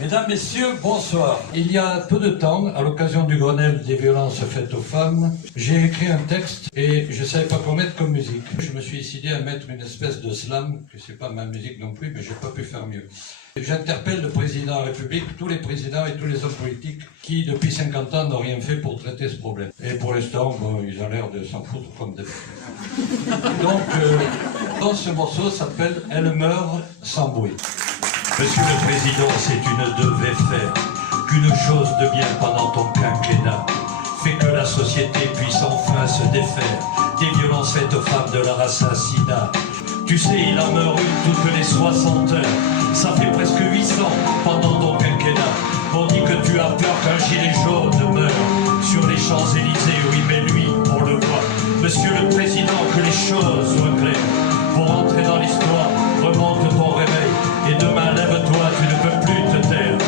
Mesdames, Messieurs, bonsoir. Il y a peu de temps, à l'occasion du Grenelle des violences faites aux femmes, j'ai écrit un texte et je ne savais pas quoi mettre comme musique. Je me suis décidé à mettre une espèce de slam, que c'est pas ma musique non plus, mais j'ai pas pu faire mieux. J'interpelle le président de la République, tous les présidents et tous les hommes politiques qui, depuis 50 ans, n'ont rien fait pour traiter ce problème. Et pour l'instant, bon, ils ont l'air de s'en foutre comme d'habitude. Donc, ce morceau s'appelle « Elle meurt sans bruit ». Monsieur le Président, c'est une devait faire qu'une chose de bien pendant ton quinquennat fait que la société puisse enfin se défaire des violences faites aux femmes de leur assassinat. Tu sais, il en meurt une toutes les 60 heures. Ça fait presque 800 pendant ton quinquennat. On dit que tu as peur qu'un gilet jaune meure sur les Champs-Élysées. Oui, mais lui, on le voit. Monsieur le Président, que les choses soient claires. Pour entrer dans l'histoire, remonte ton réveil. Et demain, lève-toi, tu ne peux plus te taire.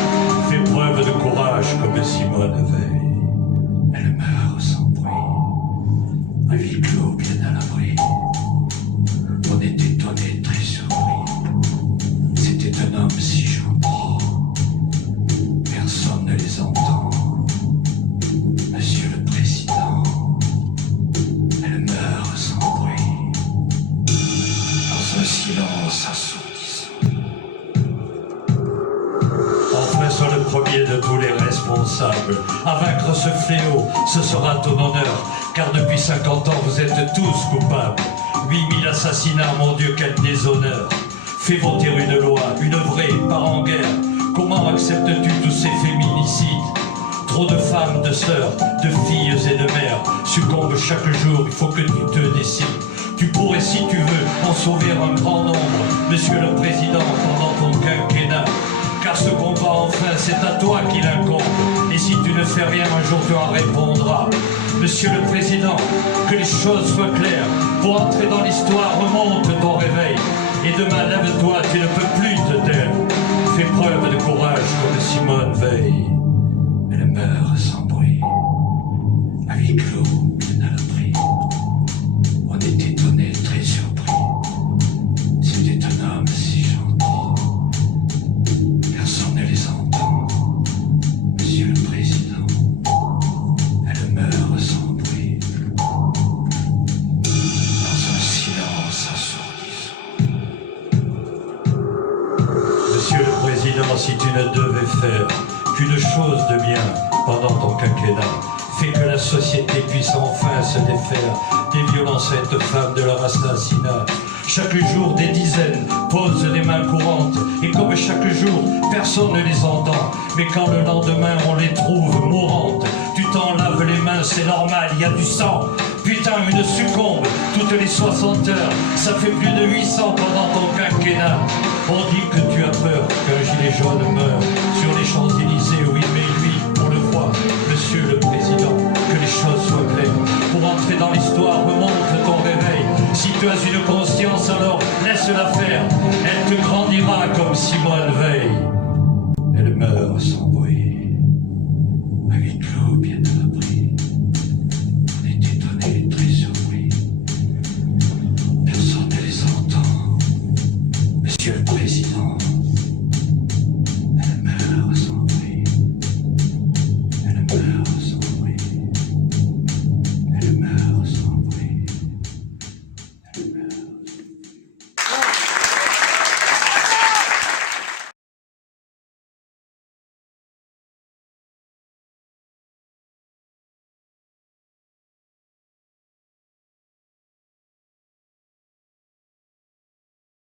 Fais preuve de courage comme Simone Veil. Elle meurt sans bruit, à huis clos, bien à l'abri. On est étonné, très surpris. C'était un homme si gentil. Personne ne les entend. Monsieur le Président, elle meurt sans bruit, dans un silence assourdissant. Enfin, sois le premier de tous les responsables à vaincre ce fléau, ce sera ton honneur, car depuis 50 ans vous êtes tous coupables. 8000 assassinats, mon Dieu, quel déshonneur. Fais voter une loi, une vraie, pas en guerre. Comment acceptes-tu tous ces féminicides? Trop de femmes, de sœurs, de filles et de mères succombent chaque jour, il faut que tu te décides. Tu pourrais, si tu veux, en sauver un grand nombre, Monsieur le Président, pendant ton quinquennat. Car ce combat, enfin, c'est à toi qu'il incombe. Et si tu ne fais rien, un jour tu en répondras. Monsieur le Président, que les choses soient claires. Pour entrer dans l'histoire, remonte ton réveil. Et demain, lève-toi, tu ne peux plus te taire. Fais preuve de courage comme Simone Veil. Elle meurt sans bruit, à huis clos, bien à l'abri. On est étonné, très surpris. C'était un homme si gentil. Personne ne les entend. Monsieur le Président, elle meurt sans bruit, dans un silence assourdissant. Monsieur le Président, si tu ne devais faire qu'une chose de bien pendant ton quinquennat, fait que la société puisse enfin se défaire des violences faites aux femmes de leur assassinat. Chaque jour, des dizaines posent les mains courantes, et comme chaque jour, personne ne les entend. Mais quand le lendemain, on les trouve mourantes, tu t'en laves les mains, c'est normal, il y a du sang. Putain, une succombe toutes les 60 heures, ça fait plus de 800 pendant ton quinquennat. On dit que tu as peur qu'un gilet jaune meure sur les Champs-Élysées, oui, mais lui, on le voit, Monsieur le Président, que les choses soient claires. Pour entrer dans l'histoire, remonte ton réveil. Si tu as une conscience, alors laisse-la faire. Elle te grandira comme Simone Veil.